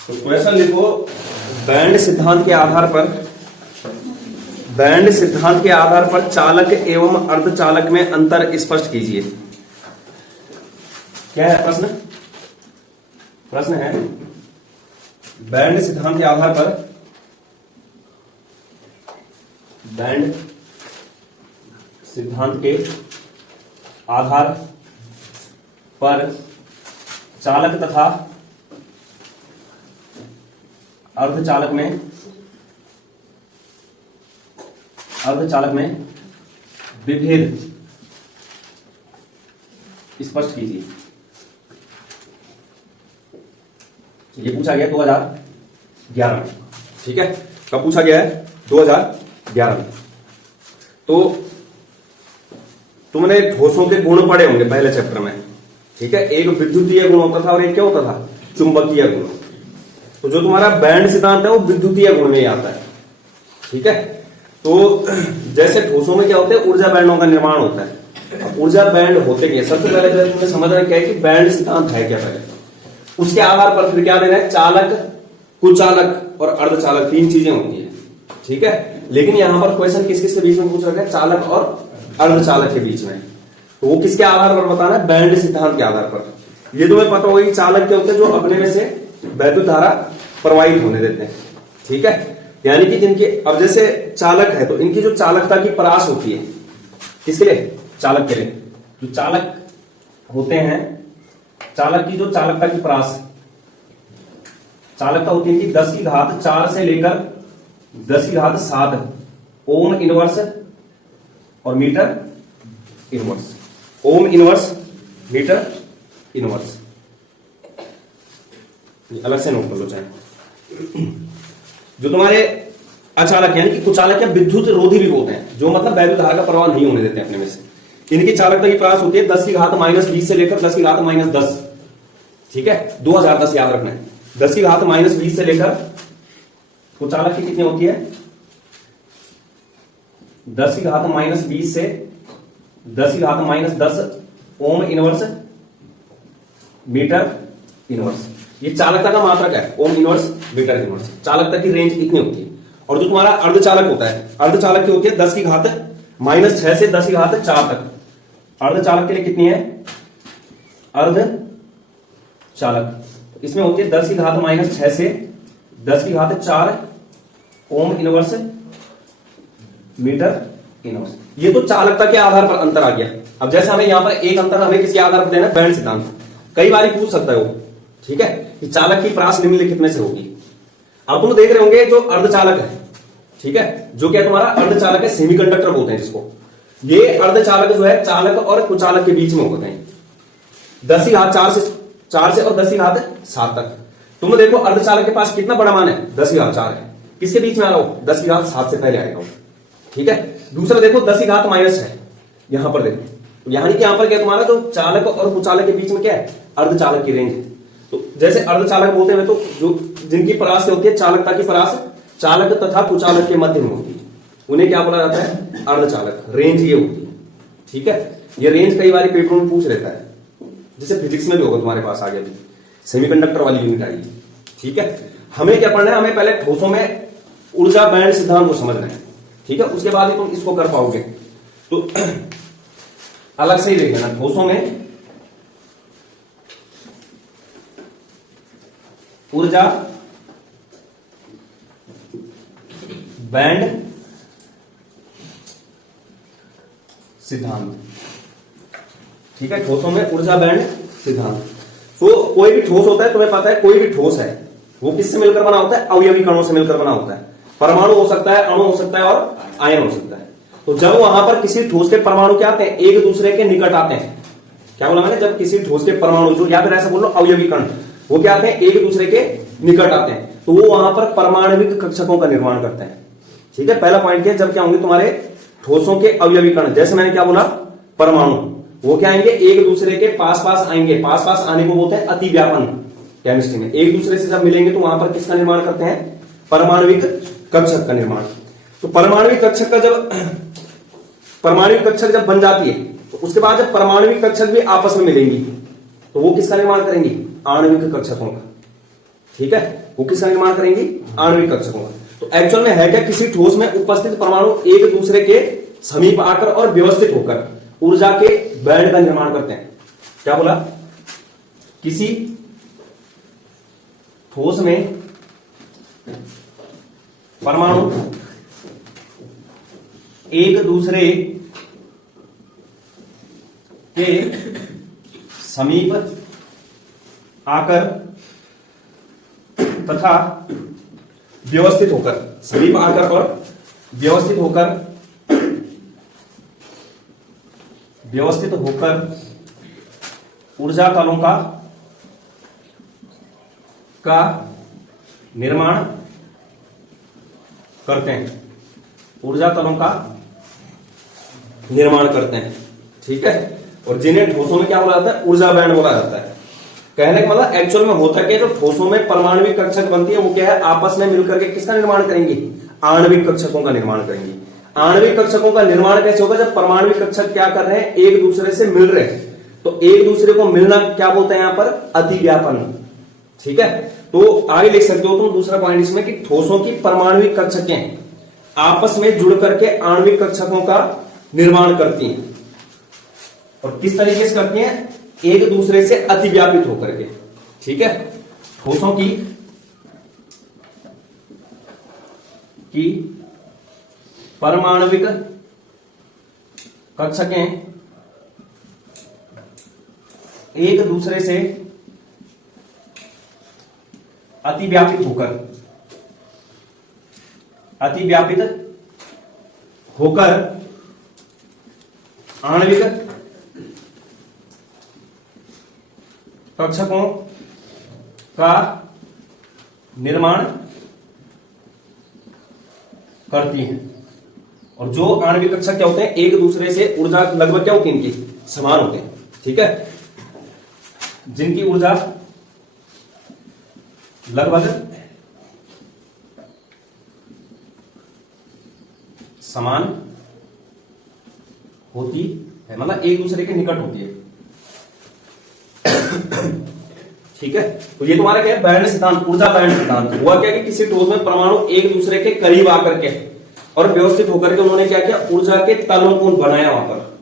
तो क्वेश्चन लिखो, बैंड सिद्धांत के आधार पर चालक एवं अर्धचालक में अंतर स्पष्ट कीजिए। क्या है प्रश्न? प्रश्न है बैंड सिद्धांत के आधार पर चालक तथा अर्धचालक में विभेद स्पष्ट कीजिए। ये पूछा गया 2011 में। ठीक है, कब पूछा गया है? 2011 में। तो तुमने ठोसों के गुण पढ़े होंगे पहले चैप्टर में। ठीक है, एक विद्युतीय गुण होता था और एक क्या होता था? चुंबकीय गुण। तो जो तुम्हारा बैंड सिद्धांत है वो विद्युतीय गुण में ही आता है। ठीक है, तो जैसे ठोसों में क्या होता है? ऊर्जा बैंडों का निर्माण होता है। अब ऊर्जा बैंड होते क्या? सबसे पहले जो तुम्हें समझना क्या है कि बैंड सिद्धांत है क्या, पहले उसके आधार पर फिर क्या देना है? चालक, कुचालक और अर्धचालक, तीन चीजें होती है। ठीक है, लेकिन यहां पर क्वेश्चन किस किस के बीच में पूछ रखा है? चालक और अर्धचालक के बीच में। तो वो किसके आधार पर बताना है? बैंड सिद्धांत के आधार पर। ये तुम्हें पता होगी, चालक क्या होते हैं? जो अपने में से वैद्युत धारा प्रवाहित होने देते हैं। ठीक है, यानी कि जिनके, अब जैसे चालक है तो इनकी जो चालकता की परास होती है, किसके लिए? चालक के लिए। जो चालक होते हैं, चालक की जो चालकता की परास, चालकता होती है कि 10 की घात 4 से लेकर 10 की घात 7 ओम इनवर्स और metre inverse. Ohm inverse, metre inverse. अलग से नोट कर लो चाहे। जो तुम्हारे अचालक यानी कि कुचालक या विद्युत रोधी भी होते हैं, जो मतलब वैद्युत धारा का प्रवाह नहीं होने देते अपने में से, इनकी चालकता की परास होती है 10 की घात -20 से लेकर 10 की घात -10। ठीक है, 2010 याद रखना है। 10 की घात -20 से लेकर कुचालक की कितनी होती है? 10 की घात -20 से 10 की घात -10 ओम इनवर्स मीटर इनवर्स। ये चालकता का मात्रक है, ओम इनवर्स मीटर इनवर्स। चालकता की रेंज इतनी होती है। और जो तुम्हारा अर्धचालक होता है, अर्धचालक की होती है 10 की घात -6 से 10 की घात 4 तक। अर्धचालक के लिए कितनी है? अर्धचालक इसमें होती है 10 की घात -6 से 10 की घात 4 ओम इनवर्स मीटर इनवर्स। ये तो चालकता के आधार पर अंतर आ गया। अब जैसे हमें यहां पर एक अंतर हमें किसके आधार पर देना है? बैंड सिद्धांत। कई बार पूछ सकता है वो। ठीक है, कि चालक की परास निम्नलिखित में से होगी। अब तुम देख रहे होंगे जो अर्धचालक है, ठीक है, जो क्या तुम्हारा अर्धचालक है, सेमीकंडक्टर बोलते हैं जिसको। ये अर्धचालक जो है चालक और कुचालक के बीच में होते हैं। 10 की घात 4 से और 10 की घात 7 तक। तुम देखो अर्धचालक के पास कितना बड़ा मान है? 10 की घात 4 है। किसके बीच में आ रहा हो? 10 की घात 7 से पहले आएगा वो। ठीक है, दूसरा देखो 10 की घात -6, यहां पर देखो, यानी कि यहां पर क्या तुम्हारा जो चालक और कुचालक के बीच में क्या है? अर्धचालक की रेंज है। तो जैसे अर्धचालक बोलते हैं तो जो जिनकी परास क्या होती है? चालकता की परास चालक तथा कुचालक के मध्य में होती है, उन्हें क्या बोला जाता है? अर्धचालक। रेंज ये होती है। ठीक है, ये रेंज कई बार पेपर में पूछ लेता है, जैसे फिजिक्स में भी होगा तुम्हारे पास आगे भी, सेमीकंडक्टर वाली यूनिट आएगी। ठीक है, हमें क्या पढ़ना है? हमें पहले ठोसों में ऊर्जा बैंड सिद्धांत को समझना है। ठीक है, उसके बाद ही तुम इसको कर पाओगे। तो अलग से ही देख लेना, ठोसों में ऊर्जा बैंड सिद्धांत। ठीक है, ठोसों में ऊर्जा बैंड सिद्धांत। तो कोई भी ठोस होता है, तुम्हें पता है कोई भी ठोस है वो किससे मिलकर बना होता है? अवयवी कणों से मिलकर बना होता है। परमाणु हो सकता है, अणु हो सकता है और आयन हो सकता है। तो जब वहां पर किसी ठोस के परमाणु क्या आते हैं? एक दूसरे के निकट आते हैं। क्या बोला मैंने? जब किसी ठोस के परमाणु, जो या फिर ऐसा बोल लो अवयवी कण, वो क्या आते हैं? एक दूसरे के निकट आते हैं, तो वो वहां पर परमाणविक कक्षकों का निर्माण करते हैं। ठीक है, पहला पॉइंट क्या? जब क्या होंगे तुम्हारे ठोसों के अवयवी कण, जैसे मैंने क्या बोला? परमाणु, वो क्या आएंगे? एक दूसरे के पास पास आएंगे। पास पास आने को बोलते हैं अतिव्यापन केमिस्ट्री में। एक दूसरे से जब मिलेंगे तो वहां पर किसका निर्माण करते हैं? परमाणविक कक्षक का निर्माण। तो परमाणविक कक्षक जब बन जाती है तो उसके बाद जब परमाणविक कक्षक भी आपस में मिलेंगी तो वो किसका निर्माण करेंगी? आणविक कक्षकों का। ठीक है, वो किसका निर्माण करेंगी? आणविक कक्षकों का। तो एक्चुअल में है क्या, किसी ठोस में उपस्थित परमाणु एक दूसरे के समीप आकर और व्यवस्थित होकर ऊर्जा के बैंड का निर्माण करते हैं। क्या बोला? किसी ठोस में परमाणु एक दूसरे के समीप आकर तथा व्यवस्थित होकर, समीप आकर और व्यवस्थित होकर ऊर्जा तलों का निर्माण करते हैं। ऊर्जा तलों का निर्माण करते हैं, ठीक है। और जिन्हें ठोसों में क्या बोला जाता है? ऊर्जा बैंड बोला जाता है। कहने का मतलब एक्चुअल में होता क्या, जो ठोसों में परमाणविक कक्षक बनती है वो क्या है, आपस में मिलकर के किसका निर्माण करेंगी? आणविक कक्षकों का निर्माण करेंगी। आणविक कक्षकों का निर्माण कैसे होगा? जब परमाणविक कक्षक क्या कर रहे हैं, एक दूसरे से मिल रहे हैं। तो एक दूसरे को मिलना क्या बोलते हैं यहां पर? अतिव्यापन, ठीक है। तो आगे लिख सकते हो तुम दूसरा पॉइंट इसमें कि ठोसों की परमाणविक कक्षकें आपस में जुड़ करके आणविक कक्षकों का निर्माण करती हैं। और किस तरीके से करती हैं? एक दूसरे से अतिव्यापित होकर के, ठीक है। ठोसों की परमाणविक कक्षकें एक दूसरे से अतिव्यापित होकर आणविक कक्षकों का निर्माण करती हैं। और जो आणविक कक्षक क्या होते हैं, एक दूसरे से ऊर्जा लगभग क्या होती है, इनकी समान होते हैं, ठीक है। जिनकी ऊर्जा लगभग समान होती है, मतलब एक दूसरे के निकट होती है, ठीक है। तो ये तुम्हारा क्या है? बैंड सिद्धांत, ऊर्जा बैंड सिद्धांत। हुआ क्या कि किसी ठोस में परमाणु एक दूसरे के करीब आकर के और व्यवस्थित होकर के उन्होंने क्या किया? ऊर्जा के तलों को बनाया वहां पर,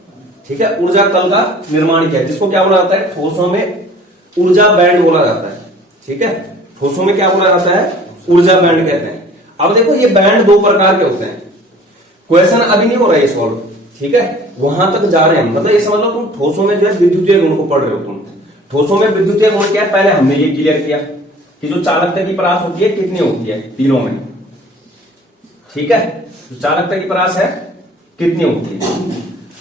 ठीक है। ऊर्जा तल का निर्माण किया, जिसको क्या बोला जाता है? ठोसों में ऊर्जा बैंड बोला जाता है, ठीक है। ठोसों में क्या बोला जाता है? ऊर्जा बैंड कहते हैं। अब देखो ये बैंड दो प्रकार के होते हैं। क्वेश्चन अभी नहीं हो रहा है सॉल्व, ठीक है, वहां तक जा रहे हैं। मतलब ये समझ लो तुम ठोसों में जो है विद्युतीय गुण को पढ़ रहे हो। तुम ठोसों में विद्युतीय गुण क्या है, पहले हमने ये क्लियर किया कि जो चालकता की परास होती है कितनी होती है? तीनों में, ठीक है। जो चालकता की परास है कितनी होती है?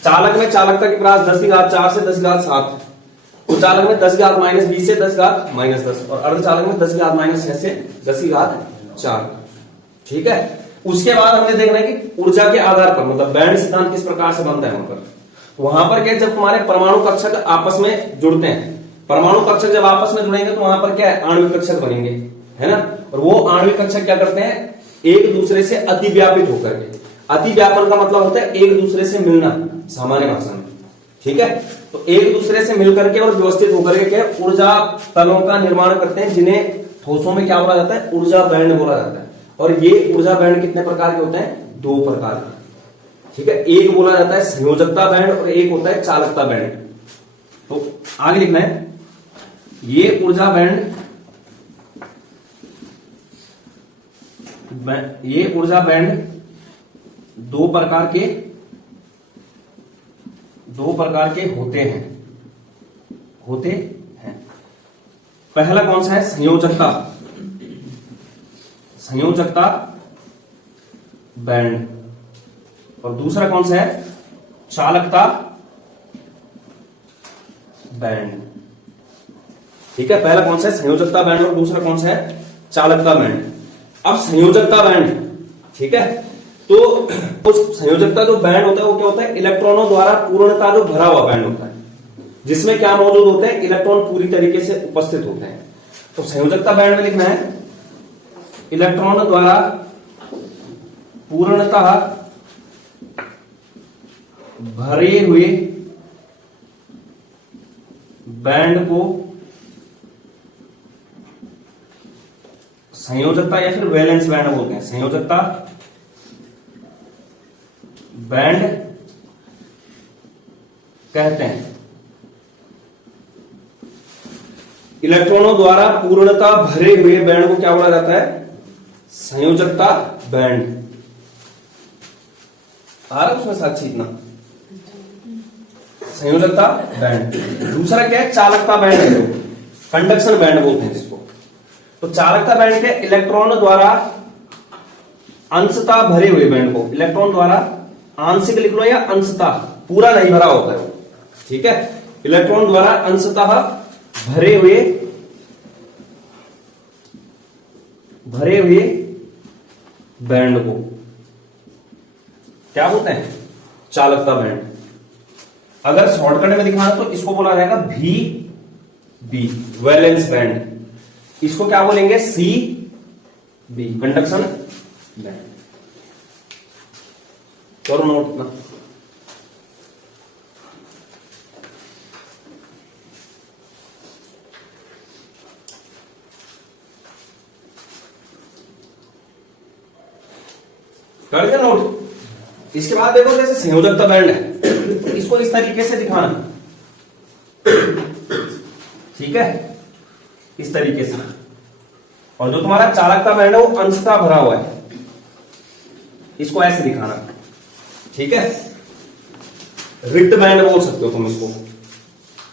चालक में चालकता की परास 10⁴ से 10⁻⁷। तो चालक में 10⁻⁻20 से 10⁻⁻10 और अर्धचालक में 10⁻⁻6 से 10⁻⁴, ठीक है। उसके बाद हमने देखना है कि ऊर्जा के आधार पर मतलब बैंड सिद्धांत किस प्रकार से बनता है वहां पर। वहां पर क्या, जब तुम्हारे परमाणु कक्षक आपस में जुड़ते हैं, परमाणु कक्षक जब आपस में जुड़ेंगे तो वहां पर क्या है? आणविक कक्षक बनेंगे, है ना। और वो आणविक कक्षक क्या करते हैं? एक दूसरे से अतिव्यापित होकर के। अतिव्यापन का मतलब होता है एक दूसरे से मिलना, सामान्य भाषा में, ठीक है। तो एक दूसरे से मिलकर के और व्यवस्थित होकर के क्या ऊर्जा तलों का निर्माण करते हैं, जिन्हें ठोसों में क्या बोला जाता है? ऊर्जा बैंड बोला जाता है। और ये ऊर्जा बैंड कितने प्रकार के होते हैं? दो प्रकार के, ठीक है। एक बोला जाता है संयोजकता बैंड और एक होता है चालकता बैंड। तो आगे लिखना है, ये ऊर्जा बैंड, ये ऊर्जा बैंड दो प्रकार के होते हैं। पहला कौन सा है? संयोजकता बैंड। और दूसरा कौन सा है? चालकता बैंड, ठीक है। पहला कौन सा है? संयोजकता बैंड और दूसरा कौन सा है? चालकता बैंड। अब संयोजकता बैंड, ठीक है, तो उस संयोजकता जो बैंड होता है वो क्या होता है? इलेक्ट्रॉनों द्वारा पूर्णता जो भरा हुआ बैंड होता है, जिसमें क्या मौजूद होते हैं? इलेक्ट्रॉन पूरी तरीके से उपस्थित होते हैं। तो संयोजकता बैंड में लिखना है इलेक्ट्रॉन द्वारा पूर्णतः भरे हुए बैंड को संयोजकता या फिर वैलेंस बैंड बोलते हैं, संयोजकता बैंड कहते हैं। इलेक्ट्रॉनों द्वारा पूर्णता भरे हुए बैंड को क्या बोला जाता है? संयोजकता बैंड। आ रहा उसमें साक्षी इतना? संयोजकता बैंड। दूसरा क्या है? चालकता बैंड है, जो कंडक्शन बैंड बोलते हैं जिसको। तो चालकता बैंड के इलेक्ट्रॉन द्वारा अंशतः भरे हुए बैंड को, इलेक्ट्रॉन द्वारा आंशिक लिख लो या अंशतः, पूरा नहीं भरा होता है वो, ठीक है। इलेक्ट्रॉन द्वारा अंशतः भरे हुए बैंड को क्या बोलते हैं? चालकता बैंड। अगर शॉर्टकट में दिखाना तो इसको बोला जाएगा वी बी, वैलेंस बैंड। इसको क्या बोलेंगे? C B, conduction band. करो नोट ना। कर दिया नोट। इसके बाद देखो, जैसे संयोजकता बैंड है, इसको इस तरीके से दिखाना, ठीक है, इस तरीके से। और जो तुम्हारा चालकता बैंड है वो अंशतः भरा हुआ है, इसको ऐसे दिखाना, ठीक है। रिक्त बैंड बोल सकते हो तुम इसको,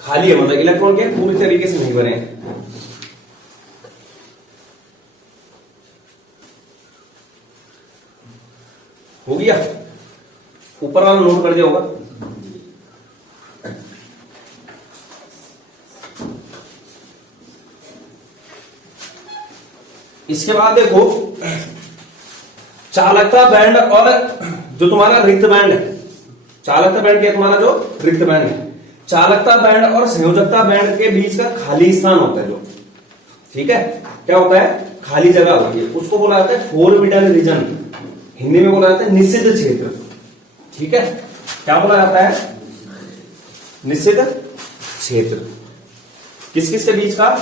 खाली है, मतलब इलेक्ट्रॉन के पूरी तरीके से नहीं भरे हैं। हो गया? ऊपर वाला नोट कर दिया होगा। इसके बाद देखो, चालकता बैंड और जो तुम्हारा रिक्त बैंड है, चालकता बैंड के तुम्हारा जो रिक्त बैंड है, चालकता बैंड और संयोजकता बैंड के बीच का खाली स्थान होता है जो, ठीक है, क्या होता है? खाली जगह होती है, उसको बोला जाता है फोरबिडन रीजन। हिंदी में बोला जाता है निषिद्ध क्षेत्र, ठीक है। क्या बोला जाता है? निषिद्ध क्षेत्र। किस किस के बीच का?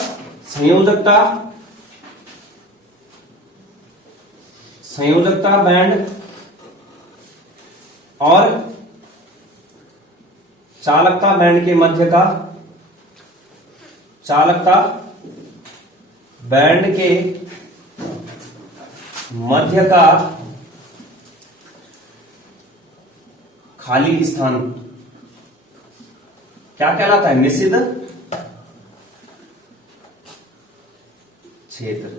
संयोजकता बैंड और चालकता बैंड के मध्य का, चालकता बैंड के मध्य का खाली स्थान क्या कहलाता है? निषिद्ध क्षेत्र।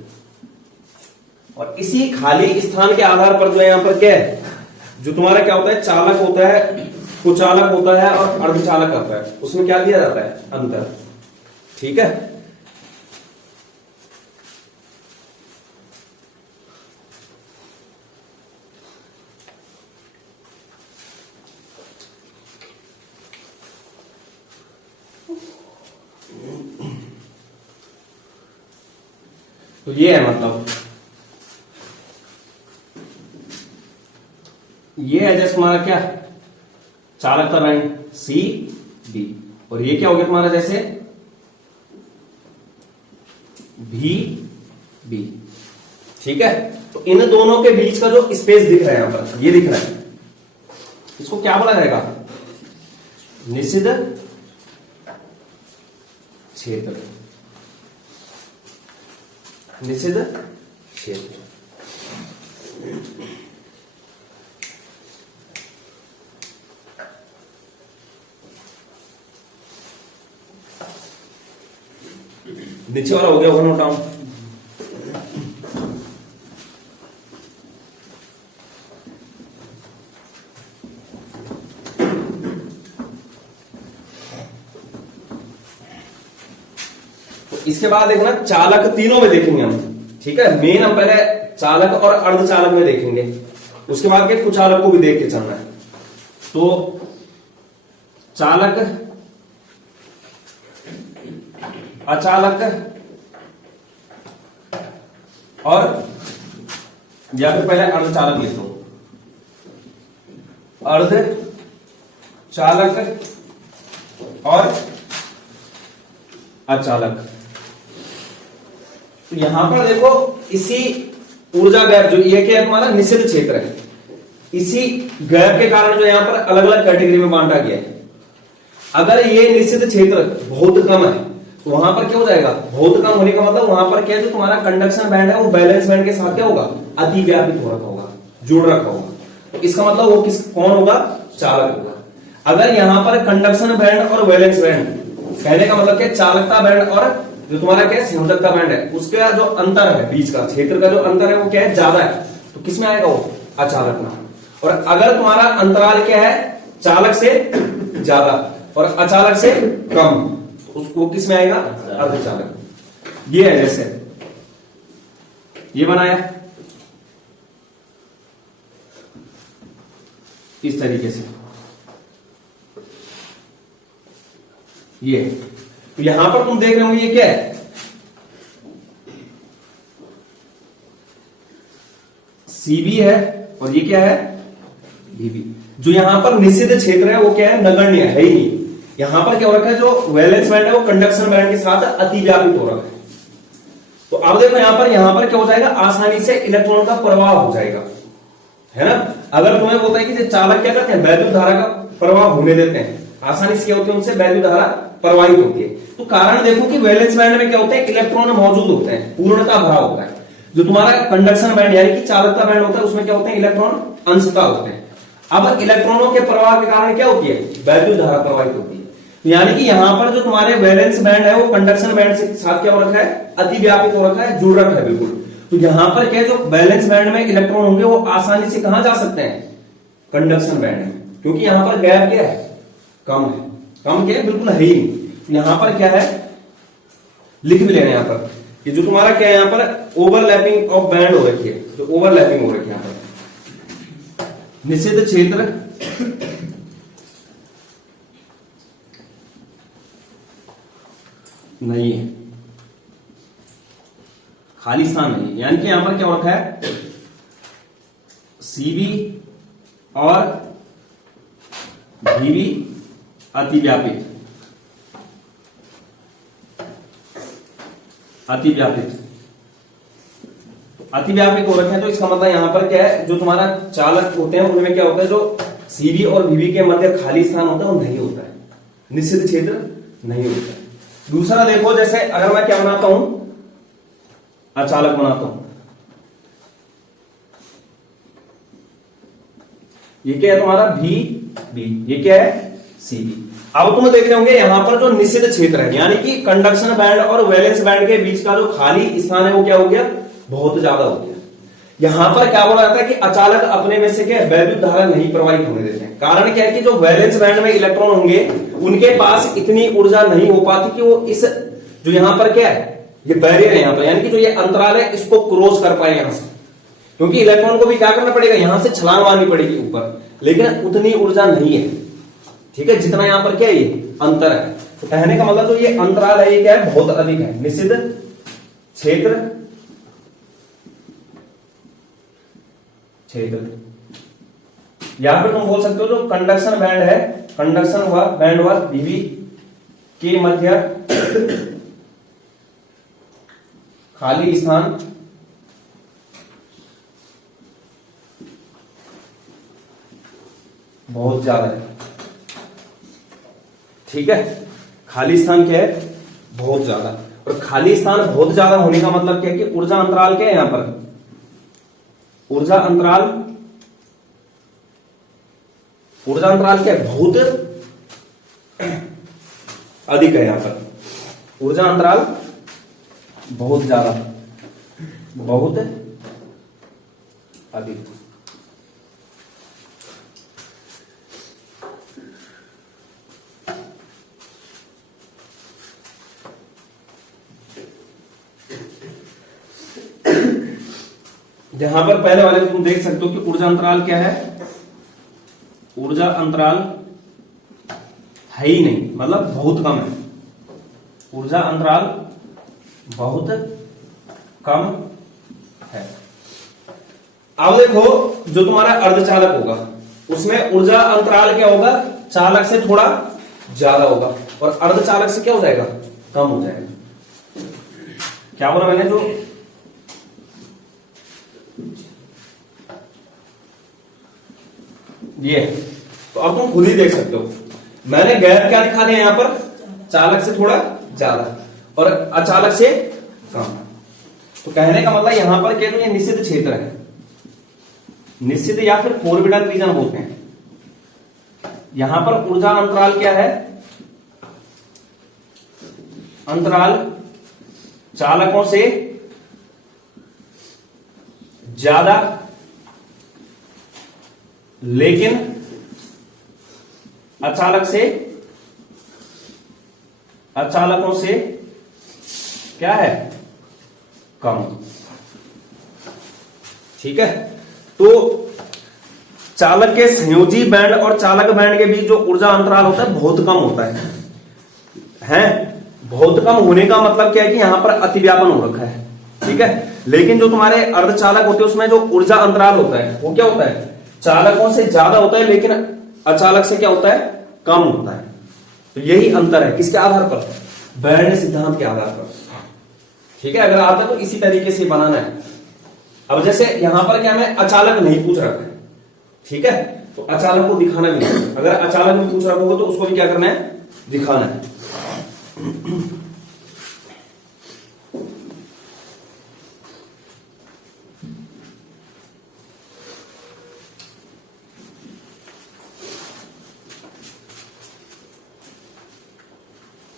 और इसी खाली स्थान के आधार पर जो यहां पर क्या है, जो तुम्हारा क्या होता है? चालक होता है, कुचालक होता है और अर्धचालक होता है, उसमें क्या दिया जाता है? अंतर, ठीक है। तो ये है, मतलब ये है जैसे तुम्हारा क्या? चालकता बैंड सी बी। और ये क्या हो गया तुम्हारा? जैसे भी बी, ठीक है। तो इन दोनों के बीच का जो स्पेस दिख रहा है यहां पर, ये दिख रहा है, इसको क्या बोला जाएगा? निषिद्ध क्षेत्र, निषिद्ध क्षेत्र। नीचे वाला हो गया, नोट डाउन। तो इसके बाद देखना, चालक तीनों में देखेंगे हम, ठीक है। मेन हम पहले चालक और अर्धचालक में देखेंगे, उसके बाद के कुचालक को भी देख के चलना है। तो चालक, अचालक और या फिर पहले अर्धचालक लिख दो, अर्धचालक और अचालक। तो यहां पर देखो इसी ऊर्जा गैप जो ये क्या है तुम्हारा निषिद्ध क्षेत्र है, इसी गैप के कारण जो यहां पर अलग अलग कैटेगरी में बांटा गया है। अगर ये निषिद्ध क्षेत्र बहुत कम है तो वहां पर क्या हो जाएगा, बहुत कम होने का मतलब वहां पर क्या है जो तुम्हारा कंडक्शन बैंड है वो बैलेंस बैंड के साथ क्या होगा, अतिव्यापित हो रखा होगा, जुड़ रखा होगा। तो इसका मतलब वो कौन होगा, चालक होगा। अगर यहां पर कंडक्शन बैंड और वैलेंस बैंड, कहने का मतलब क्या, चालकता बैंड और जो तुम्हारा क्या है संयोजकता बैंड है, उसका जो अंतर है बीच का क्षेत्र का जो अंतर है वो क्या है, ज्यादा है, तो किसमें आएगा वो, अचालक में। और अगर तुम्हारा अंतराल क्या है, चालक से ज्यादा और अचालक से कम, तो उसको किस में आएगा, अर्धचालक। ये है जैसे ये बनाया इस तरीके से, ये तो यहां पर तुम देख रहे हो ये क्या है, सीबी है और ये क्या है, बीबी। जो यहां पर निषिद्ध क्षेत्र है वो क्या है, नगण्य है ही नहीं। यहां पर क्या हो रखा है, जो वैलेंस बैंड है वो कंडक्शन बैंड के साथ अतिव्यापित हो रखा है। तो अब देखो यहां पर क्या हो जाएगा, आसानी से इलेक्ट्रॉन का प्रवाह हो जाएगा, है ना। अगर तुम्हें बोलता है कि चालक क्या करते हैं, वैद्युत धारा का प्रवाह होने देते हैं, आसानी से क्या होती है, उनसे वैद्युत धारा प्रवाहित होती है। तो कारण देखो कि वैलेंस बैंड में क्या होते हैं, इलेक्ट्रॉन मौजूद होते हैं, पूर्णता भरा होता है। जो तुम्हारा कंडक्शन बैंड यानी कि चालकता बैंड होता है उसमें क्या होते हैं, इलेक्ट्रॉन अंशतः होते हैं। अब इलेक्ट्रॉनों के प्रवाह के कारण क्या होती है, वैद्युत धारा प्रवाहित होती है। यानी कि यहां पर जो तुम्हारे वैलेंस बैंड है वो कंडक्शन बैंड से साथ क्या हो रखा है, अतिव्यापित हो रखा है, जुड़ रखा है बिल्कुल। तो यहां पर क्या, जो बैलेंस बैंड में इलेक्ट्रॉन होंगे वो आसानी से कहां जा सकते हैं, कंडक्शन बैंड में, क्योंकि यहां पर गैप क्या है, कम है। कम क्या है, बिल्कुल है ही नहीं। यहां पर क्या है, लिख भी लेना यहां पर, ये जो तुम्हारा क्या है, यहां पर ओवरलैपिंग ऑफ बैंड हो रखी है, जो ओवरलैपिंग हो रखी है यहां पर, निषिद्ध क्षेत्र नहीं है, खाली स्थान नहीं है। यानी कि यहां पर क्या हो रखा है, सीबी और बीबी अतिव्यापित, अतिव्यापित हो रखे हैं। तो इसका मतलब यहां पर क्या है, जो तुम्हारा चालक होते हैं उनमें क्या होता है, जो सीबी और बीबी के मध्य खाली स्थान होता है वो नहीं होता है, निषिद्ध क्षेत्र नहीं होता है। दूसरा देखो, जैसे अगर मैं क्या बनाता हूं, अचालक बनाता हूं, ये क्या है तुम्हारा बी बी, ये क्या है सीबी। अब तुम देख रहे होंगे यहां पर जो निषिद्ध क्षेत्र है यानी कि कंडक्शन बैंड और वैलेंस बैंड के बीच का जो खाली स्थान है वो क्या हो गया, बहुत ज्यादा हो गया। यहां पर क्या बोला जाता है कि अचालक अपने में से क्या वैद्युत धारा नहीं प्रवाहित होने देते हैं। कारण क्या है कि जो वैलेंस बैंड में इलेक्ट्रॉन होंगे उनके पास इतनी ऊर्जा नहीं हो पाती कि वो इस जो यहां पर क्या है, ये बैरियर है यहां पर, यानी कि जो ये अंतराल है इसको क्रॉस कर पाए यहां से, क्योंकि इलेक्ट्रॉन को भी क्या करना पड़ेगा, यहां से छलांग मारनी पड़ेगी ऊपर, लेकिन उतनी ऊर्जा नहीं है, ठीक है, जितना यहां पर क्या है, ये अंतर है। तो कहने का मतलब जो ये अंतराल है ये क्या है, बहुत अधिक है। निषिद्ध क्षेत्र यहां पर तुम बोल सकते हो जो कंडक्शन बैंड है, कंडक्शन बैंड व बीबी के मध्य खाली स्थान बहुत ज्यादा है, ठीक है। खाली स्थान क्या है, बहुत ज्यादा। और खाली स्थान बहुत ज्यादा होने का मतलब क्या है कि ऊर्जा अंतराल क्या है, यहां पर ऊर्जा अंतराल क्या है, बहुत अधिक है। यहां पर ऊर्जा अंतराल बहुत ज्यादा, बहुत अधिक। यहां पर पहले वाले तुम देख सकते हो कि ऊर्जा अंतराल क्या है, ऊर्जा अंतराल है ही नहीं, मतलब बहुत कम है, ऊर्जा अंतराल बहुत कम है। अब देखो जो तुम्हारा अर्धचालक होगा उसमें ऊर्जा अंतराल क्या होगा, चालक से थोड़ा ज्यादा होगा और अर्धचालक से क्या हो जाएगा, कम हो जाएगा। क्या बोला मैंने, जो ये, तो अब तुम खुद ही देख सकते हो, मैंने गैप क्या दिखा दिया यहां पर, चालक से थोड़ा ज्यादा और अचालक से कम। तो कहने का मतलब यहां पर क्या, ये निश्चित क्षेत्र है, निश्चित या फिर फोरबिडन रीजन बोलते हैं। यहां पर ऊर्जा अंतराल क्या है, अंतराल चालकों से ज्यादा लेकिन अचालकों से क्या है, कम। ठीक है, तो चालक के संयोजी बैंड और चालक बैंड के बीच जो ऊर्जा अंतराल होता है बहुत कम होता है। बहुत कम होने का मतलब क्या है कि यहां पर अतिव्यापन हो रखा है। ठीक है, लेकिन जो तुम्हारे अर्धचालक होते हैं उसमें जो ऊर्जा अंतराल होता है वो क्या होता है, चालकों से ज्यादा होता है लेकिन अचालक से क्या होता है, कम होता है। तो यही अंतर है, किसके आधार पर, बैंड सिद्धांत के आधार पर। ठीक है, अगर आता है तो इसी तरीके से बनाना है। अब जैसे यहां पर क्या, मैं अचालक नहीं पूछ रखा है, ठीक है, तो अचालक को दिखाना भी है। अगर अचालक में पूछ रखोगे तो उसको भी क्या करना है, दिखाना है।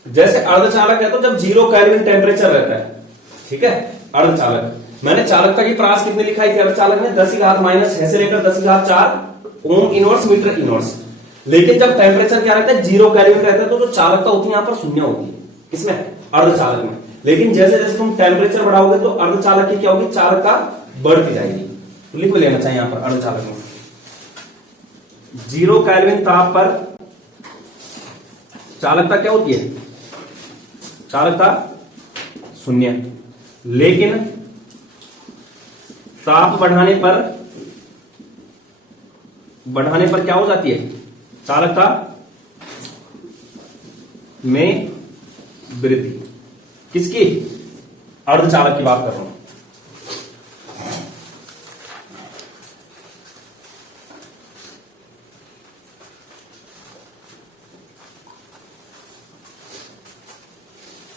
जैसे अर्धचालक है तो जब 0 केल्विन टेम्परेचर रहता है, ठीक है, अर्धचालक, मैंने चालकता की प्रास कितनी लिखाई थी अर्धचालक में, 10⁻⁻6 से लेकर 10⁴ ओम इनवर्स मीटर इनवर्स। लेकिन जब टेम्परेचर क्या रहता है, 0 केल्विन रहता है, तो जो चालकता होती है यहां पर शून्य होगी, किसमें, अर्धचालक में। लेकिन जैसे जैसे तुम टेम्परेचर बढ़ाओगे तो अर्धचालक की क्या होगी, चालकता बढ़ती जाएगी। तो लिख लेना चाहिए यहां पर अर्धचालक में 0 केल्विन ताप पर चालकता क्या होती है, चालकता शून्य, लेकिन ताप बढ़ाने पर क्या हो जाती है, चालकता में वृद्धि। किसकी, अर्धचालक की बात कर रहा हूं।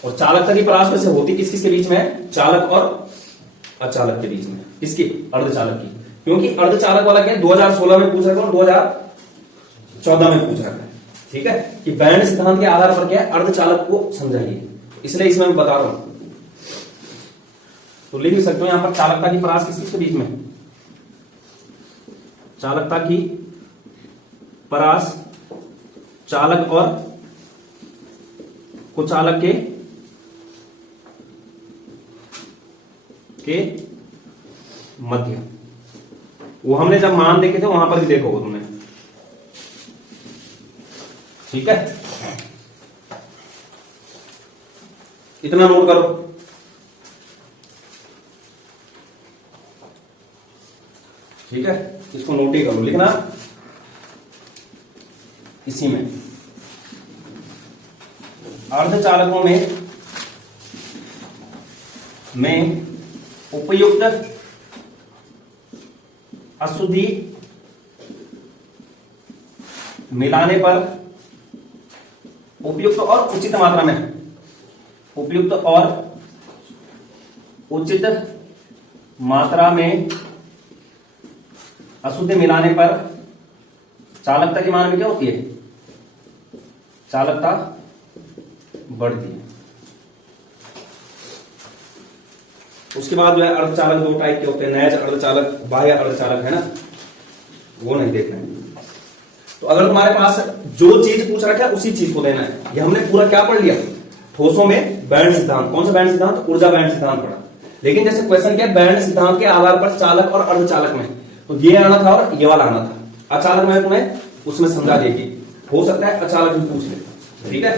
और चालकता की परास में से होती किस किस के बीच में है, चालक और अचालक के बीच में। किसकी, अर्धचालक की। क्योंकि अर्धचालक वाला क्या 2016 में पूछ रखा है, 2014 में पूछ रखा है। ठीक है, कि बैंड सिद्धांत के आधार पर क्या है, अर्धचालक को समझाइए, इसलिए इसमें मैं बता रहा हूं। तो लिख भी सकते हो यहां पर चालकता की परास किस किस के बीच में, चालकता की परास चालक और कुचालक के मध्य। वो हमने जब मान देखे थे वहां पर भी देखो तुमने। ठीक है, इतना नोट करो। ठीक है, इसको नोट ही करो, लिखना इसी में। अर्धचालकों में उपयुक्त अशुद्धि मिलाने पर उपयुक्त और उचित मात्रा में, उपयुक्त और उचित मात्रा में अशुद्धि मिलाने पर चालकता के मान में क्या होती है, चालकता बढ़ती है। उसके बाद जो है अर्धचालक दो टाइप के होते हैं, नैज अर्धचालक, बाह्य अर्धचालक, है ना, वो नहीं देखना है। तो अगर तुम्हारे पास जो चीज पूछ रखा है उसी चीज को देना है। ये हमने पूरा क्या पढ़ लिया, ठोसों में बैंड सिद्धांत। कौन सा बैंड सिद्धांत, ऊर्जा बैंड सिद्धांत पढ़ा। लेकिन जैसे क्वेश्चन क्या, बैंड सिद्धांत के आधार पर चालक और अर्धचालक में, तो ये आना था और ये वाला आना था। अचालक में तुम्हें उसमें समझा देगी, हो सकता है अचालक भी पूछ ले। ठीक है,